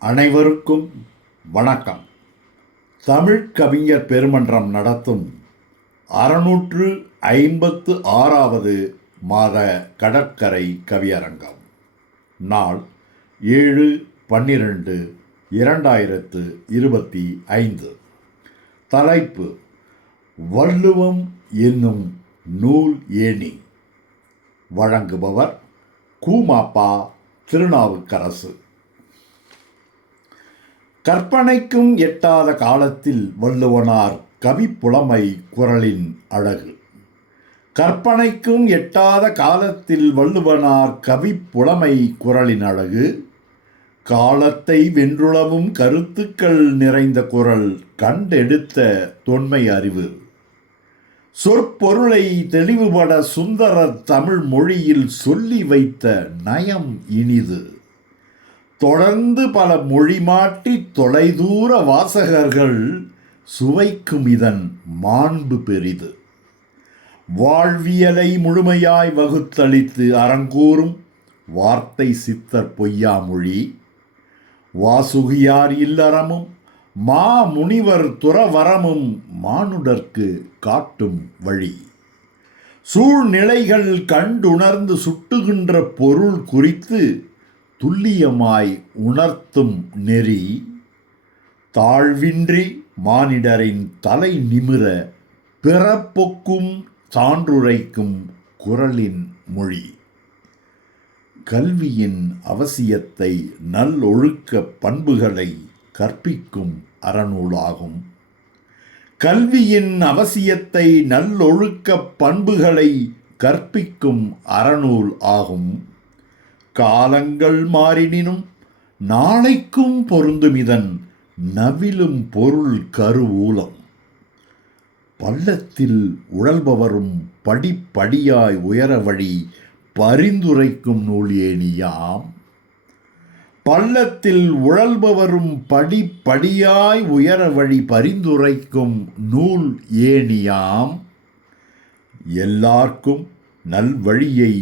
அனைவருக்கும் வணக்கம். தமிழ் கவிஞர் பெருமன்றம் நடத்தும் அறுநூற்று ஐம்பத்து ஆறாவது மாத கடற்கரை கவியரங்கம். நாள் ஏழு பன்னிரண்டு இரண்டாயிரத்து இருபத்தி ஐந்து. தலைப்பு வள்ளுவம் என்னும் நூல் ஏணி. வழங்குபவர் கூமாப்பா திருநாவுக்கரசு. கற்பனைக்கும் எட்டாத காலத்தில் வள்ளுவனார் கவிப்புலமை குரலின் அழகு. கற்பனைக்கும் எட்டாத காலத்தில் வள்ளுவனார் கவிப்புலமை குரலின் அழகு. காலத்தை வென்றுளவும் கருத்துக்கள் நிறைந்த குரல் கண்டெடுத்த தொன்மை அறிவு. சொற்பொருளை தெளிவுபட சுந்தர தமிழ் மொழியில் சொல்லி வைத்த நயம் இனிது. தொடர்ந்து பல மொழி மாட்டி தொலைதூர வாசகர்கள் சுவைக்கும் இதன் மாண்பு பெரிது. வாழ்வியலை முழுமையாய் வகுத்தளித்து அறங்கூறும் வார்த்தை சித்தர் பொய்யாமொழி வாசுகியார் இல்லறமும் மா முனிவர் துறவரமும் மானுடர்க்கு காட்டும் வழி. சூழ்நிலைகள் கண்டுணர்ந்து சுட்டுகின்ற பொருள் குறித்து துல்லியமாய் உணர்த்தும் நெறி தாழ்வின்றி மானிடரின் தலை நிமிர பிறப்பொக்கும் சான்றுரைக்கும் குரலின் மொழி. கல்வியின் அவசியத்தை நல்லொழுக்க பண்புகளை கற்பிக்கும் அறநூலாகும். கல்வியின் அவசியத்தை நல்லொழுக்க பண்புகளை கற்பிக்கும் அறநூல் ஆகும். காலங்கள் மாறினினும் நாளைக்கும் பொருந்தும் இதன் நவிலும் பொருள் கருவூலம். பள்ளத்தில் உழல்பவரும் படிப்படியாய் உயர வழி பரிந்துரைக்கும் நூல் ஏனியாம் பள்ளத்தில் உழல்பவரும் படிப்படியாய் உயர வழி பரிந்துரைக்கும் நூல் ஏனியாம் எல்லார்க்கும் நல்வழியை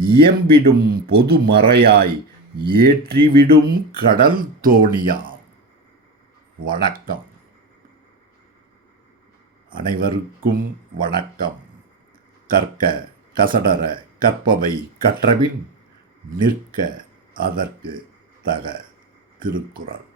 இயம்பிடும் பொதுமறையாய் ஏற்றிவிடும் கடல் தோணியாம். வணக்கம். அனைவருக்கும் வணக்கம். கற்க கசடர கற்பவை கற்றபின் நிற்க அதற்கு தக திருக்குறள்.